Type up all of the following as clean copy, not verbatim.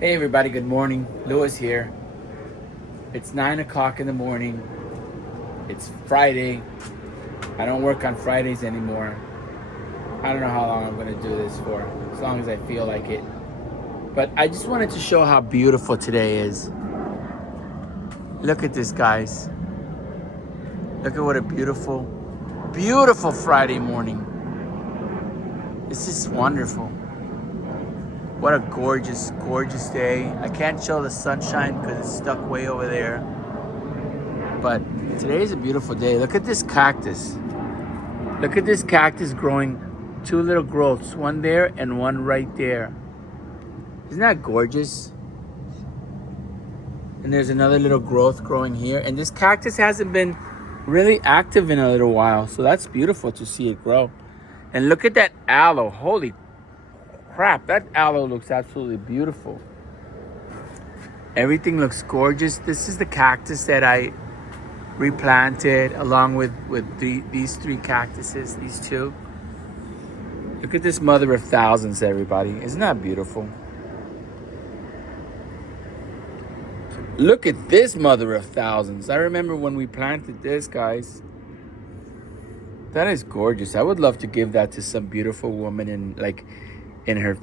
Hey everybody, good morning. Lewis here. It's 9 o'clock in the morning. It's Friday. I don't work on Fridays anymore. I don't know how long I'm going to do this for, as long as I feel like it. But I just wanted to show how beautiful today is. Look at this, guys. Look at what a beautiful, beautiful Friday morning. It's just wonderful. What a gorgeous, gorgeous day. I can't show the sunshine because it's stuck way over there. But today is a beautiful day. Look at this cactus. Look at this cactus growing two little growths, one there and one right there. Isn't that gorgeous? And there's another little growth growing here. And this cactus hasn't been really active in a little while. So that's beautiful to see it grow. And look at that aloe. Holy crap, that aloe looks absolutely beautiful. Everything looks gorgeous. This is the cactus that I replanted along with these three cactuses, these two. Look at this mother of thousands, everybody. Isn't that beautiful? Look at this mother of thousands. I remember when we planted this, guys. That is gorgeous. I would love to give that to some beautiful woman in her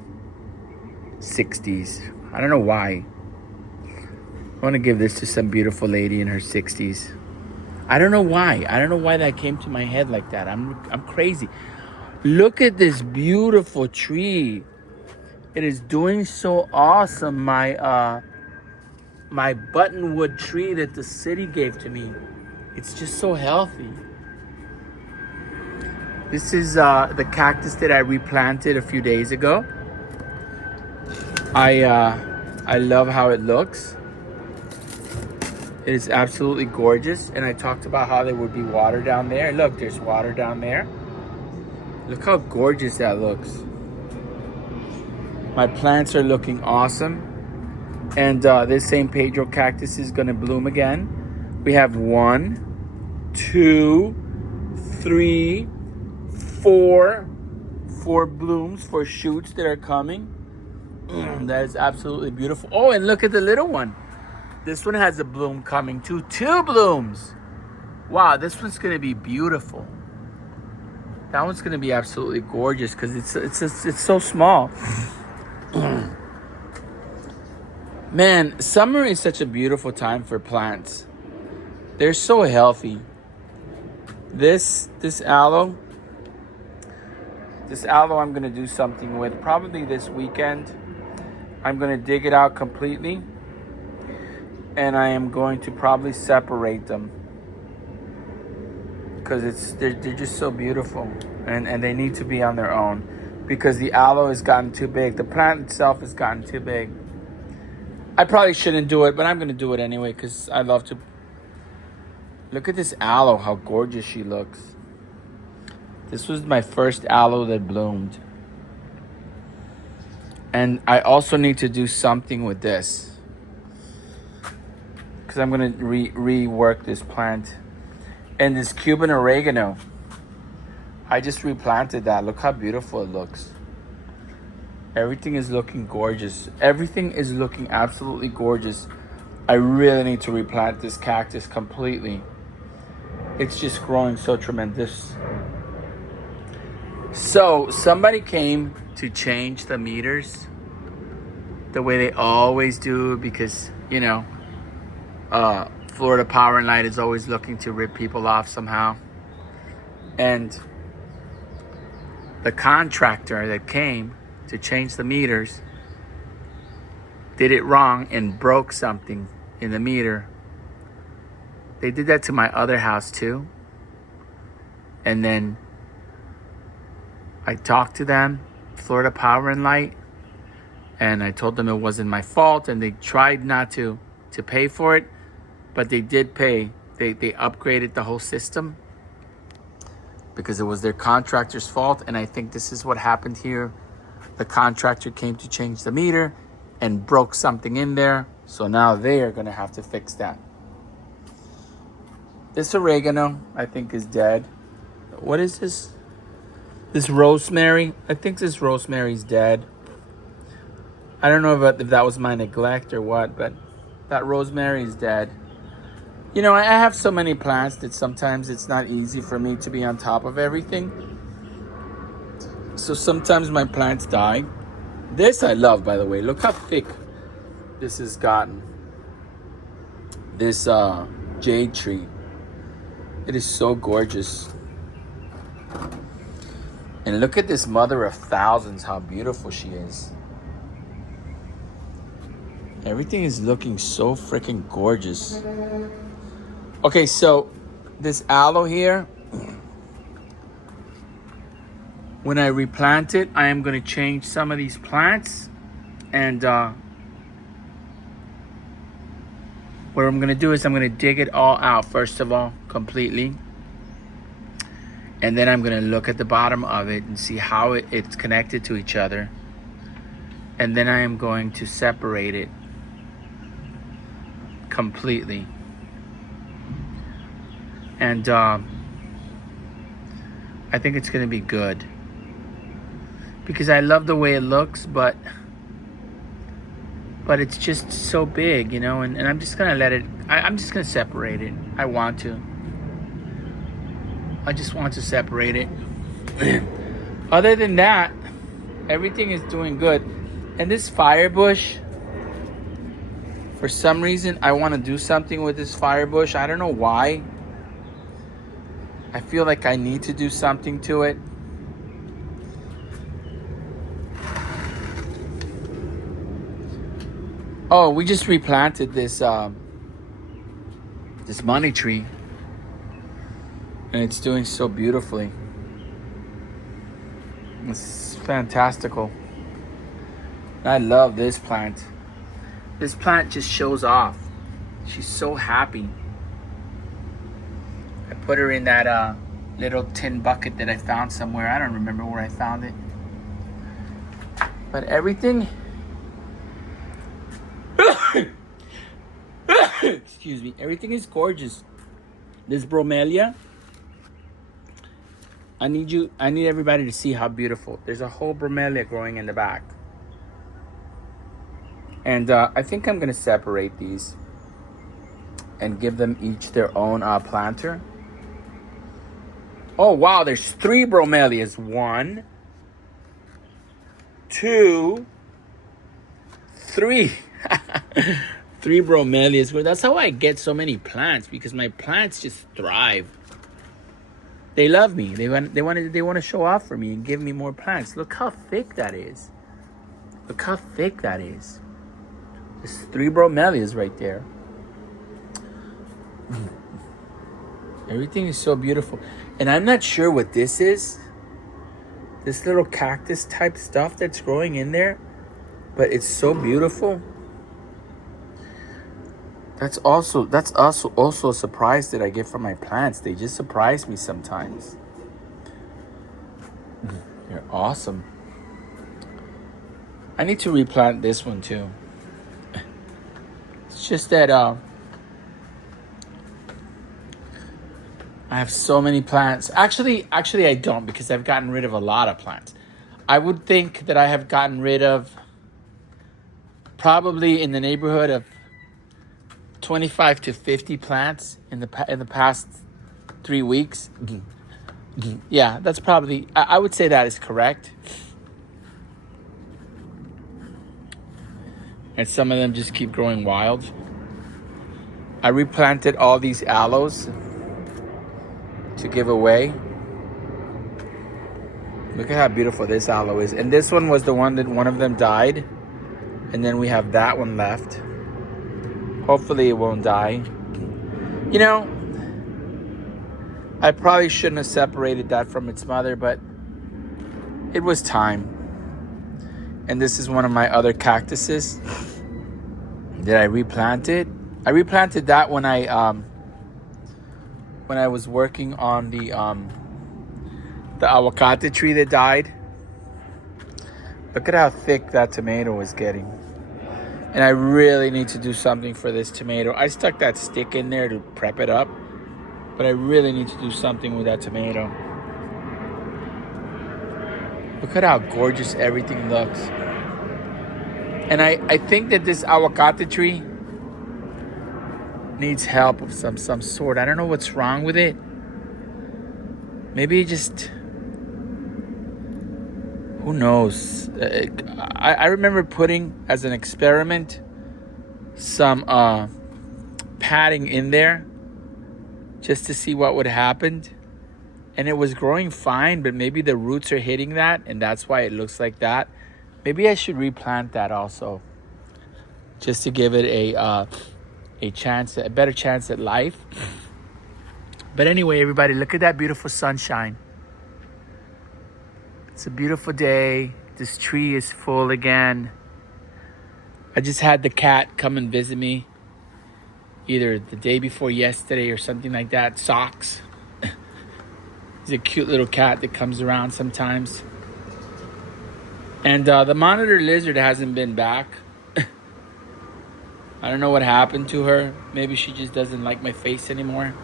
60s. I don't know why. I want to give this to some beautiful lady in her 60s. I don't know why. I don't know why that came to my head like that. I'm crazy. Look at this beautiful tree. It is doing so awesome. My buttonwood tree that the city gave to me. It's just so healthy. This is the cactus that I replanted a few days ago. I love how it looks. It is absolutely gorgeous. And I talked about how there would be water down there. Look, there's water down there. Look how gorgeous that looks. My plants are looking awesome. And this San Pedro cactus is going to bloom again. We have 1, 2, 3, 4 blooms, 4 shoots that are coming. That is absolutely beautiful. Oh, and look at the little one. This one has a bloom coming too. 2 blooms. Wow, this one's going to be beautiful. That one's going to be absolutely gorgeous because it's so small. Man, summer is such a beautiful time for plants. They're so healthy. This aloe I'm going to do something with probably this weekend. I'm going to dig it out completely. And I am going to probably separate them. Because they're just so beautiful. And they need to be on their own. Because the aloe has gotten too big. The plant itself has gotten too big. I probably shouldn't do it, but I'm going to do it anyway because I love to. Look at this aloe, how gorgeous she looks. This was my first aloe that bloomed. And I also need to do something with this. Because I'm going to rework this plant. And this Cuban oregano. I just replanted that. Look how beautiful it looks. Everything is looking gorgeous. Everything is looking absolutely gorgeous. I really need to replant this cactus completely. It's just growing so tremendous. So somebody came to change the meters the way they always do because, Florida Power and Light is always looking to rip people off somehow. And the contractor that came to change the meters did it wrong and broke something in the meter. They did that to my other house too. And then I talked to them, Florida Power and Light, and I told them it wasn't my fault and they tried not to pay for it, but they did pay. They upgraded the whole system because it was their contractor's fault. And I think this is what happened here. The contractor came to change the meter and broke something in there. So now they are going to have to fix that. This oregano, I think, is dead. What is this? This rosemary. I think this rosemary is dead. I don't know if that was my neglect or what, but that rosemary is dead. You know, I have so many plants that sometimes it's not easy for me to be on top of everything. So sometimes my plants die. This I love, by the way. Look how thick this has gotten. This jade tree. It is so gorgeous. And look at this mother of thousands, how beautiful she is. Everything is looking so freaking gorgeous. Okay, so this aloe here, when I replant it, I am going to change some of these plants. And what I'm going to do is I'm going to dig it all out, first of all, completely. And then I'm going to look at the bottom of it and see how it's connected to each other. And then I am going to separate it completely. And I think it's going to be good. Because I love the way it looks, but it's just so big, you know, and I'm just going to let it, I'm just going to separate it. I want to. I just want to separate it. Other than that, everything is doing good. And this fire bush, for some reason, I want to do something with this fire bush. I don't know why. I feel like I need to do something to it. Oh, we just replanted this this money tree. And it's doing so beautifully. It's fantastical. I love this plant. This plant just shows off. She's so happy. I put her in that little tin bucket that I found somewhere. I don't remember where I found it. But everything... Excuse me. Everything is gorgeous. This bromelia... I need everybody to see how beautiful. There's a whole bromelia growing in the back. And I think I'm going to separate these and give them each their own planter. Oh, wow. There's 3 bromelias. 1, 2, 3. 3 bromelias. Well, that's how I get so many plants, because my plants just thrive. They love me. They want to show off for me and give me more plants. Look how thick that is. Look how thick that is. There's 3 bromelias right there. Everything is so beautiful. And I'm not sure what this is. This little cactus type stuff that's growing in there. But it's so beautiful. That's also a surprise that I get from my plants. They just surprise me sometimes. They're awesome. I need to replant this one too. It's just that I have so many plants. Actually I don't, because I've gotten rid of a lot of plants. I would think that I have gotten rid of probably in the neighborhood of 25 to 50 plants in the past 3 weeks. Yeah, that's probably, I would say that is correct. And some of them just keep growing wild. I replanted all these aloes to give away. Look at how beautiful this aloe is. And this one was the one that one of them died. And then we have that one left. Hopefully it won't die. You know, I probably shouldn't have separated that from its mother, but it was time. And this is one of my other cactuses that I replanted. I replanted that when I was working on the avocado tree that died. Look at how thick that tomato is getting. And I really need to do something for this tomato. I stuck that stick in there to prep it up, but I really need to do something with that tomato. Look at how gorgeous everything looks. And I think that this aguacate tree needs help of some sort. I don't know what's wrong with it. Maybe just, who knows? I remember putting, as an experiment, some padding in there just to see what would happen. And it was growing fine, but maybe the roots are hitting that, and that's why it looks like that. Maybe I should replant that also, just to give it a chance, a better chance at life. But anyway, everybody, look at that beautiful sunshine. It's a beautiful day. This tree is full again. I just had the cat come and visit me, either the day before yesterday or something like that. Socks. He's a cute little cat that comes around sometimes. And the monitor lizard hasn't been back. I don't know what happened to her. Maybe she just doesn't like my face anymore.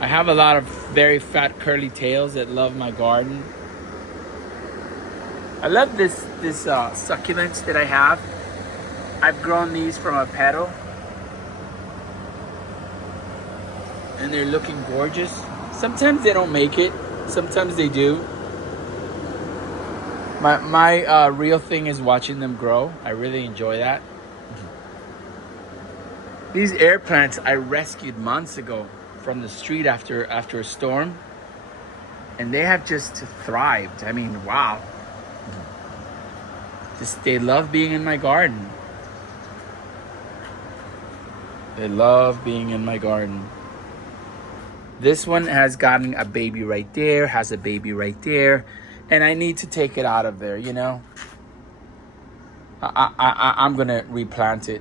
I have a lot of very fat curly tails that love my garden. I love this succulents that I have. I've grown these from a petal, and they're looking gorgeous. Sometimes they don't make it. Sometimes they do. My real thing is watching them grow. I really enjoy that. These air plants I rescued months ago from the street after a storm, and they have just thrived. I mean, wow. Just, they love being in my garden. They love being in my garden. This one has gotten a baby right there, has a baby right there, and I need to take it out of there, you know? I'm gonna replant it.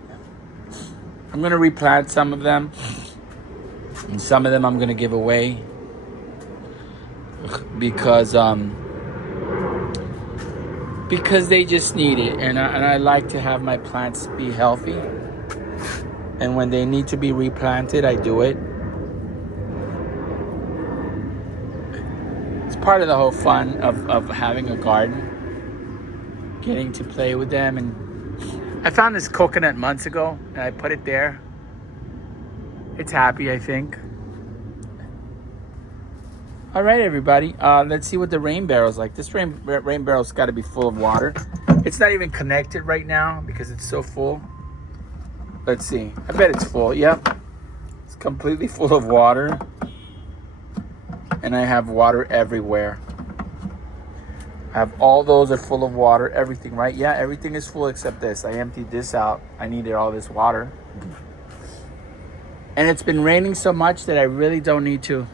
I'm gonna replant some of them, and some of them I'm gonna give away because they just need it, and I like to have my plants be healthy. And when they need to be replanted, I do it. It's part of the whole fun of having a garden, getting to play with them. And I found this coconut months ago, and I put it there. It's happy, I think. All right, everybody. Let's see what the rain barrel's like. This rain barrel's got to be full of water. It's not even connected right now because it's so full. Let's see. I bet it's full. Yep. It's completely full of water. And I have water everywhere. I have all those are full of water. Everything, right? Yeah, everything is full except this. I emptied this out. I needed all this water. And it's been raining so much that I really don't need to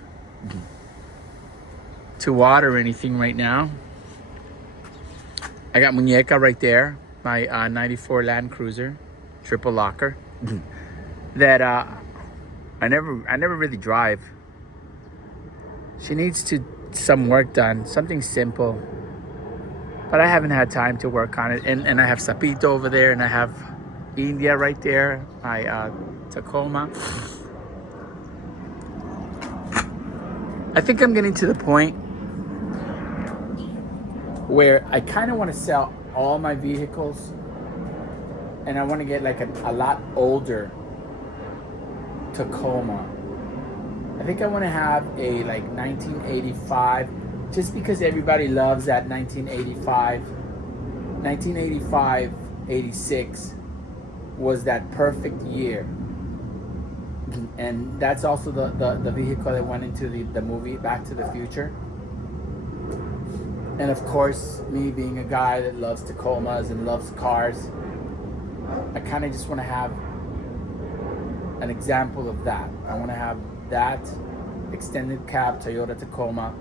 water anything right now. I got Muñeca right there, my 94 Land Cruiser, triple locker, that I never really drive. She needs some work done, something simple, but I haven't had time to work on it. And I have Sapito over there, and I have India right there, my Tacoma. I think I'm getting to the point where I kind of want to sell all my vehicles, and I want to get like a lot older Tacoma. I think I want to have a like 1985, just because everybody loves that 1985, 86 was that perfect year. And that's also the vehicle that went into the movie Back to the Future. And of course, me being a guy that loves Tacomas and loves cars, I kind of just want to have an example of that. I want to have that extended cab Toyota Tacoma,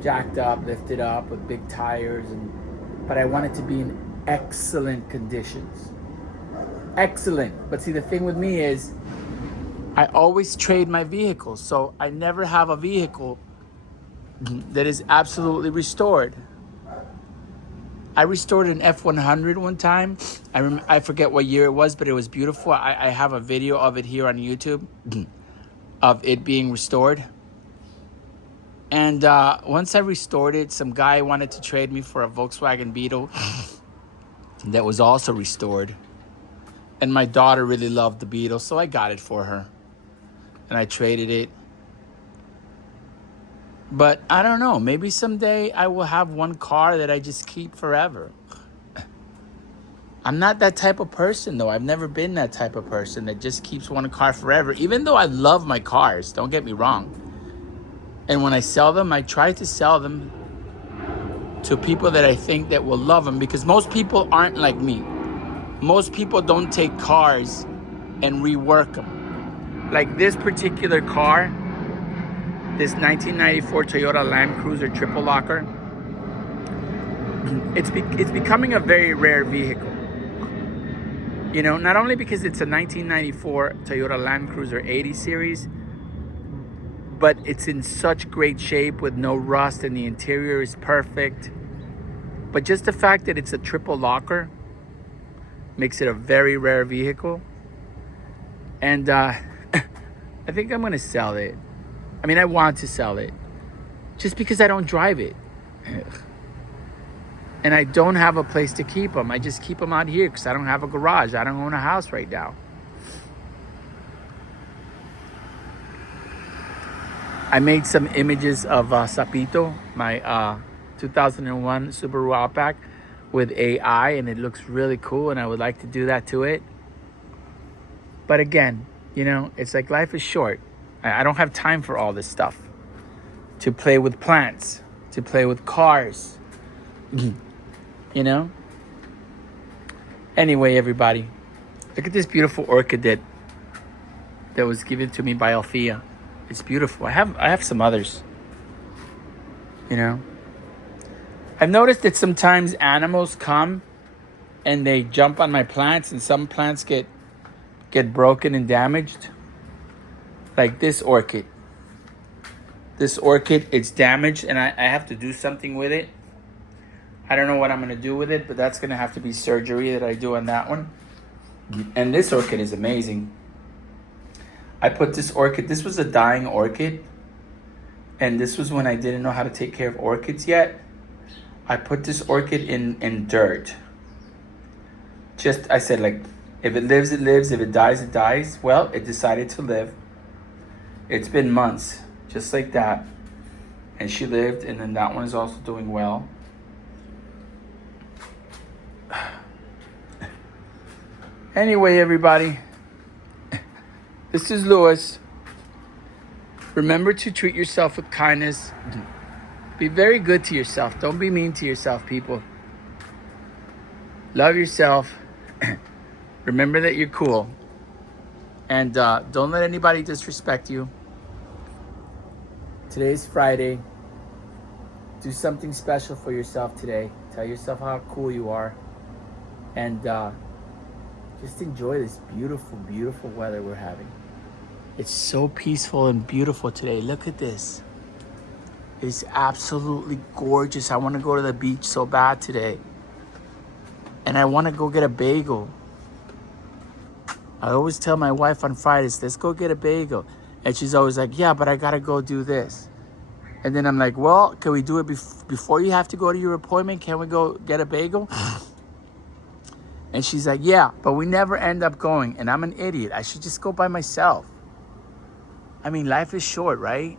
jacked up, lifted up with big tires, but I want it to be in excellent conditions. Excellent. But see, the thing with me is I always trade my vehicles, so I never have a vehicle that is absolutely restored. I restored an F100 one time. I forget what year it was, but it was beautiful. I have a video of it here on YouTube of it being restored. And once I restored it, some guy wanted to trade me for a Volkswagen Beetle. that was also restored. And my daughter really loved the Beetle, so I got it for her. And I traded it. But I don't know, maybe someday I will have one car that I just keep forever. I'm not that type of person, though. I've never been that type of person that just keeps one car forever, even though I love my cars, don't get me wrong. And when I sell them, I try to sell them to people that I think that will love them, because most people aren't like me. Most people don't take cars and rework them. Like this particular car, this 1994 Toyota Land Cruiser triple locker, it's becoming a very rare vehicle. You know, not only because it's a 1994 Toyota Land Cruiser 80 series, but it's in such great shape with no rust and the interior is perfect. But just the fact that it's a triple locker makes it a very rare vehicle. And I think I'm going to sell it. I mean, I want to sell it just because I don't drive it. And I don't have a place to keep them. I just keep them out here because I don't have a garage. I don't own a house right now. I made some images of Sapito, my 2001 Subaru Outback, with AI, and it looks really cool, and I would like to do that to it. But again, you know, it's like life is short. I don't have time for all this stuff. To play with plants, to play with cars. You know? Anyway, everybody, look at this beautiful orchid that was given to me by Althea. It's beautiful. I have some others. You know? I've noticed that sometimes animals come and they jump on my plants, and some plants get broken and damaged. Like this orchid. This orchid, it's damaged, and I have to do something with it. I don't know what I'm going to do with it, but that's going to have to be surgery that I do on that one. And this orchid is amazing. I put this orchid, this was a dying orchid. And this was when I didn't know how to take care of orchids yet. I put this orchid in dirt. I said, like, if it lives, it lives. If it dies, it dies. Well, it decided to live. It's been months, just like that. And she lived, and then that one is also doing well. Anyway, everybody, this is Louis. Remember to treat yourself with kindness. Be very good to yourself. Don't be mean to yourself, people. Love yourself. Remember that you're cool. And don't let anybody disrespect you. Today's Friday. Do something special for yourself today. Tell yourself how cool you are. And just enjoy this beautiful, beautiful weather we're having. It's so peaceful and beautiful today. Look at this. It's absolutely gorgeous. I want to go to the beach so bad today. And I want to go get a bagel. I always tell my wife on Fridays, let's go get a bagel. And she's always like, yeah, but I got to go do this. And then I'm like, well, can we do it before you have to go to your appointment? Can we go get a bagel? And she's like, yeah, but we never end up going. And I'm an idiot. I should just go by myself. I mean, life is short, right?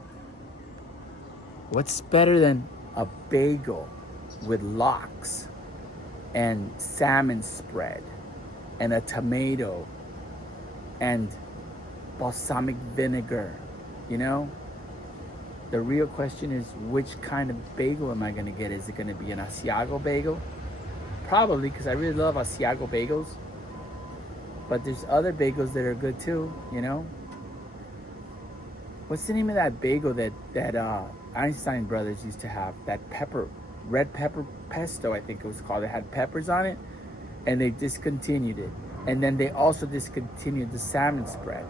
What's better than a bagel with lox and salmon spread and a tomato and balsamic vinegar, you know? The real question is, which kind of bagel am I going to get? Is it going to be an Asiago bagel? Probably, because I really love Asiago bagels. But there's other bagels that are good too, you know? What's the name of that bagel that Einstein Brothers used to have? That red pepper pesto, I think it was called. It had peppers on it, and they discontinued it. And then they also discontinued the salmon spread.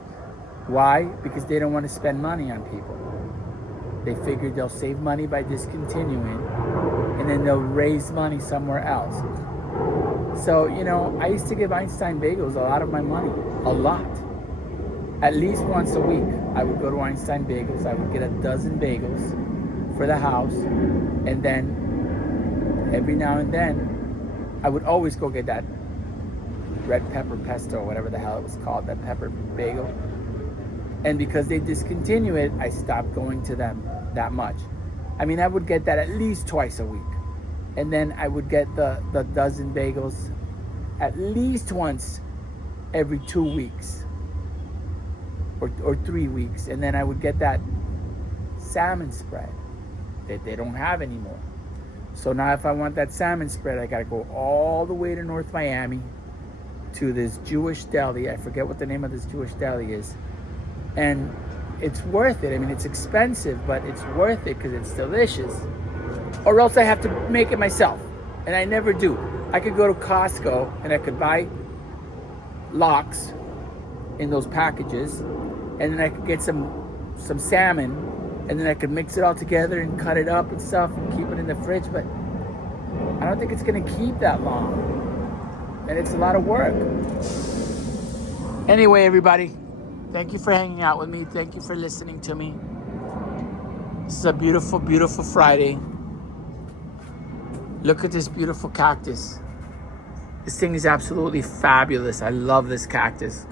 Why? Because they don't want to spend money on people. They figured they'll save money by discontinuing, and then they'll raise money somewhere else. So, you know, I used to give Einstein Bagels a lot of my money. A lot. At least once a week, I would go to Einstein Bagels. I would get a dozen bagels for the house. And then, every now and then, I would always go get that red pepper pesto, or whatever the hell it was called, that pepper bagel. And because they discontinue it, I stopped going to them that much. I mean, I would get that at least twice a week. And then I would get the dozen bagels at least once every 2 weeks or 3 weeks. And then I would get that salmon spread that they don't have anymore. So now if I want that salmon spread, I gotta go all the way to North Miami to this Jewish deli. I forget what the name of this Jewish deli is. And it's worth it. I mean, it's expensive, but it's worth it because it's delicious. Or else I have to make it myself. And I never do. I could go to Costco and I could buy lox in those packages. And then I could get some salmon. And then I could mix it all together and cut it up and stuff and keep it in the fridge. But I don't think it's going to keep that long. And it's a lot of work. Anyway, everybody, thank you for hanging out with me. Thank you for listening to me. This is a beautiful, beautiful Friday. Look at this beautiful cactus. This thing is absolutely fabulous. I love this cactus.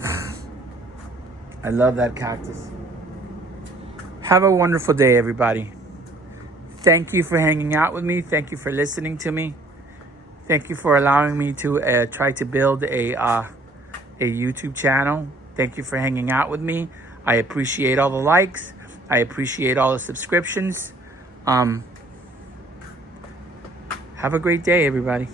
I love that cactus. Have a wonderful day, everybody. Thank you for hanging out with me. Thank you for listening to me. Thank you for allowing me to try to build a YouTube channel. Thank you for hanging out with me. I appreciate all the likes. I appreciate all the subscriptions. Have a great day, everybody.